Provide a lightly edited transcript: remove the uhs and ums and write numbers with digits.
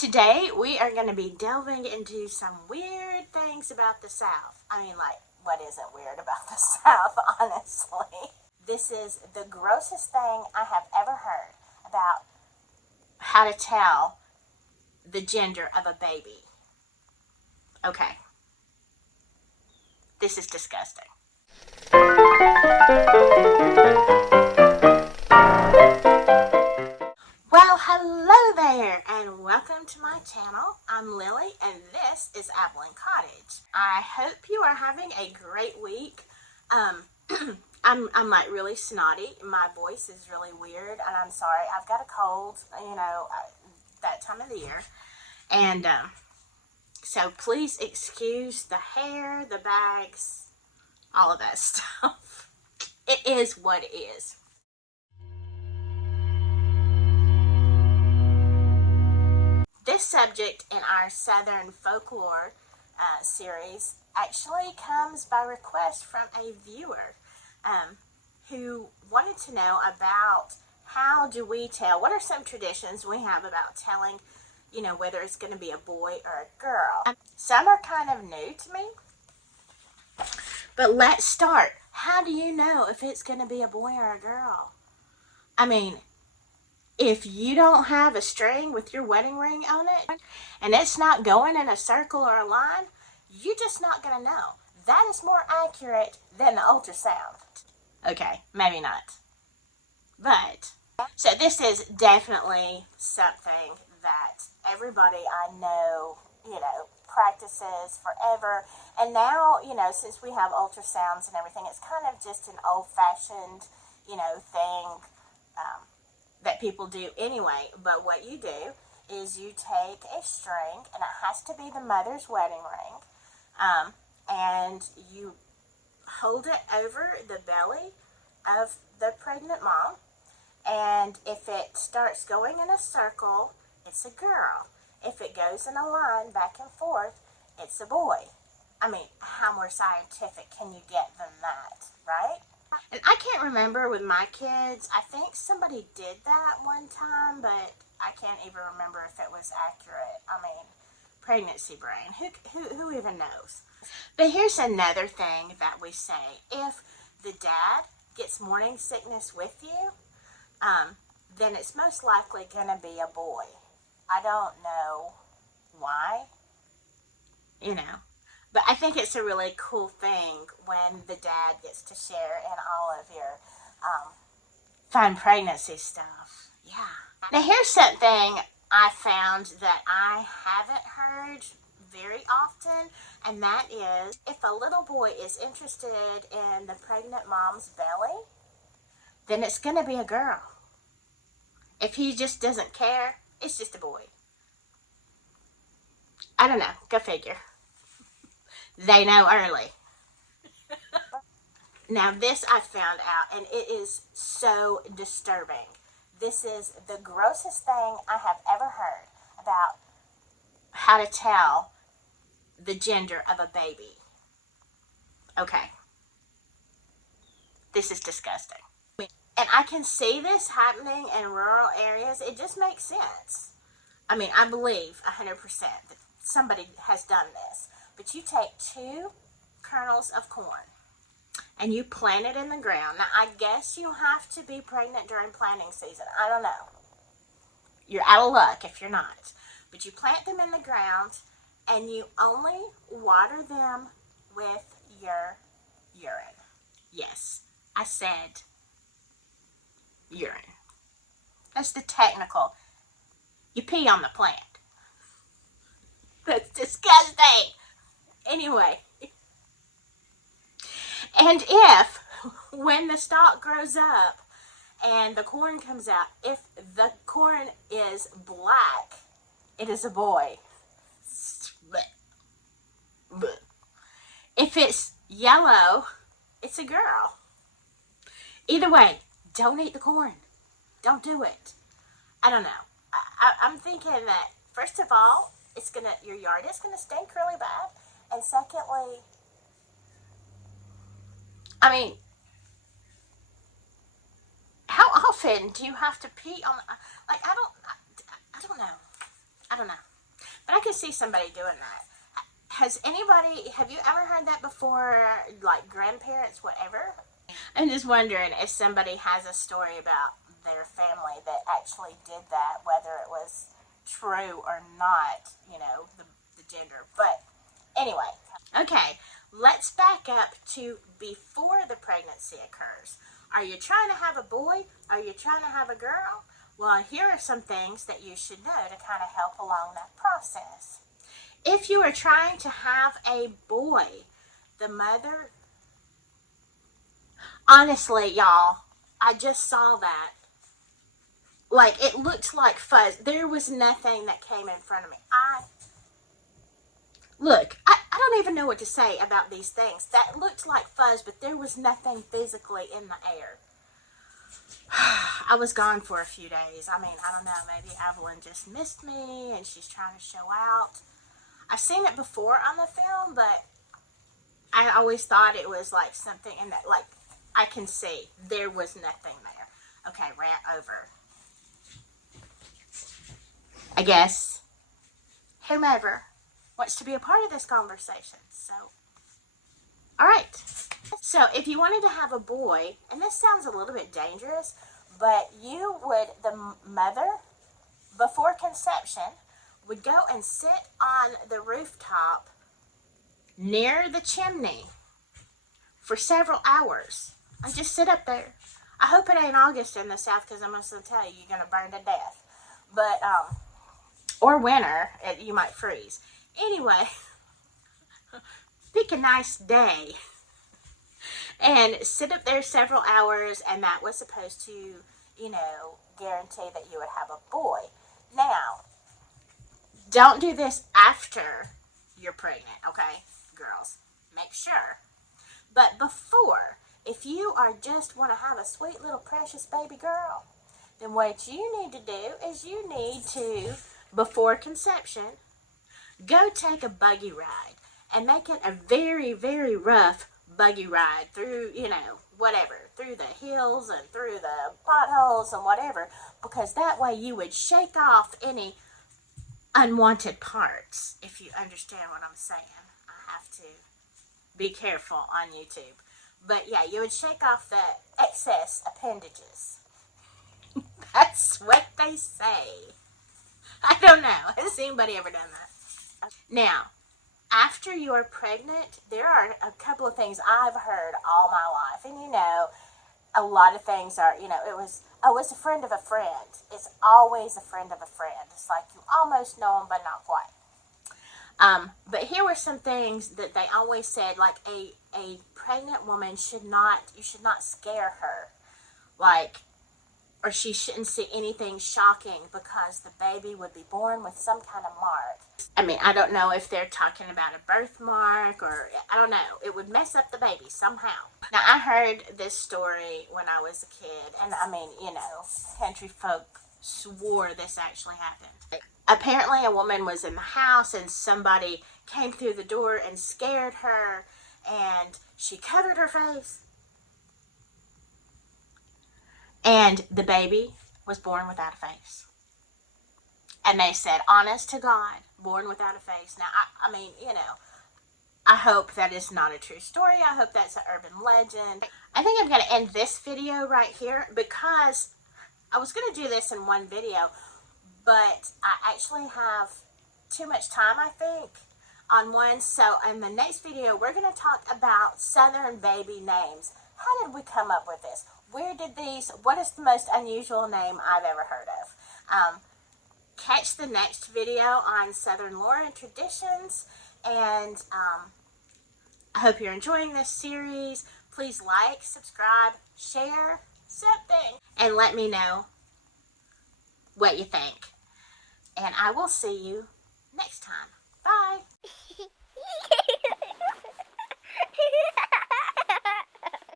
Today we are going to be delving into some weird things about the South. I mean, like, what isn't weird about the South, honestly? This is the grossest thing I have ever heard about how to tell the gender of a baby. Okay. This is disgusting. Well, hello there, and welcome to my channel. I'm Lily, and this is Abilene Cottage. I hope you are having a great week. I'm like really snotty. My voice is really weird, and I'm sorry. I've got a cold, that time of the year. And so please excuse the hair, the bags, all of that stuff. It is what it is. This subject in our Southern Folklore series actually comes by request from a viewer who wanted to know about how do we tell, what are some traditions we have about telling, whether it's going to be a boy or a girl. Some are kind of new to me, but let's start. How do you know if it's going to be a boy or a girl? I mean, if you don't have a string with your wedding ring on it, and it's not going in a circle or a line, you're just not going to know. That is more accurate than the ultrasound. Okay, maybe not. But, so this is definitely something that everybody I know, practices forever. And now, since we have ultrasounds and everything, it's kind of just an old-fashioned, thing that people do anyway. But what you do is you take a string, and it has to be the mother's wedding ring, and you hold it over the belly of the pregnant mom, and if it starts going in a circle, it's a girl. If it goes in a line back and forth, it's a boy. I mean, how more scientific can you get than that, right? And I can't remember with my kids. I think somebody did that one time, but I can't even remember if it was accurate. I mean, pregnancy brain. Who even knows? But here's another thing that we say. If the dad gets morning sickness with you, then it's most likely going to be a boy. I don't know why, But I think it's a really cool thing when the dad gets to share in all of your fun pregnancy stuff. Yeah. Now here's something I found that I haven't heard very often, and that is if a little boy is interested in the pregnant mom's belly, then it's going to be a girl. If he just doesn't care, it's just a boy. I don't know. Go figure. They know early. Now this I found out, and it is so disturbing. This is the grossest thing I have ever heard about how to tell the gender of a baby. Okay. This is disgusting. And I can see this happening in rural areas. It just makes sense. I mean, I believe 100% that somebody has done this. But you take 2 kernels of corn and you plant it in the ground. Now, I guess you have to be pregnant during planting season. I don't know. You're out of luck if you're not. But you plant them in the ground, and you only water them with your urine. Yes, I said urine. That's the technical. You pee on the plant. That's disgusting. Anyway. And if, when the stalk grows up and the corn comes out, if the corn is black, it is a boy. If it's yellow, it's a girl. Either way, don't eat the corn. Don't do it. I don't know. I'm thinking that, first of all, your yard is gonna stink really bad, and secondly, I mean, how often do you have to pee on? Like, I don't know. But I could see somebody doing that. Have you ever heard that before, like grandparents, whatever? I'm just wondering if somebody has a story about their family that actually did that, whether it was true or not, the gender. But anyway, okay, let's back up to before the pregnancy occurs. Are you trying to have a boy? Are you trying to have a girl? Well, here are some things that you should know to kind of help along that process. If you are trying to have a boy, the mother, honestly, y'all, I just saw that. Like, it looked like fuzz. There was nothing that came in front of me. Look, I don't even know what to say about these things. That looked like fuzz, but there was nothing physically in the air. I was gone for a few days. I mean, I don't know, maybe Evelyn just missed me and she's trying to show out. I've seen it before on the film, but I always thought it was like something in that, like, I can see there was nothing there. Okay, rant over. I guess whomever wants to be a part of this conversation. So, all right. So if you wanted to have a boy, and this sounds a little bit dangerous, but the mother, before conception, would go and sit on the rooftop near the chimney for several hours. And just sit up there. I hope it ain't August in the South, because I'm going to tell you, you're going to burn to death. But, or winter, you might freeze. Anyway, pick a nice day and sit up there several hours, and that was supposed to, guarantee that you would have a boy. Now, don't do this after you're pregnant, okay, girls? Make sure. But before, if you just want to have a sweet little precious baby girl, then what you need to do is you need to, before conception, go take a buggy ride, and make it a very, very rough buggy ride through, whatever, through the hills and through the potholes and whatever, because that way you would shake off any unwanted parts, if you understand what I'm saying. I have to be careful on YouTube. But yeah, you would shake off the excess appendages. That's what they say. I don't know. Has anybody ever done that? Now, after you're pregnant, there are a couple of things I've heard all my life. And a lot of things are, it's a friend of a friend. It's always a friend of a friend. It's like you almost know them, but not quite. But here were some things that they always said, like a pregnant woman you should not scare her. Or she shouldn't see anything shocking, because the baby would be born with some kind of mark. I mean, I don't know if they're talking about a birthmark, or I don't know. It would mess up the baby somehow. Now, I heard this story when I was a kid, and I mean, country folk swore this actually happened. Apparently, a woman was in the house, and somebody came through the door and scared her, and she covered her face. And the baby was born without a face. And they said, honest to God, born without a face. Now, I mean, I hope that is not a true story. I hope that's an urban legend. I think I'm going to end this video right here, because I was going to do this in one video, but I actually have too much time, I think, on one. So in the next video, we're going to talk about Southern baby names. How did we come up with this? What is the most unusual name I've ever heard of? Catch the next video on Southern lore and traditions, and I hope you're enjoying this series. Please like, subscribe, share, something, and let me know what you think. And I will see you next time. Bye.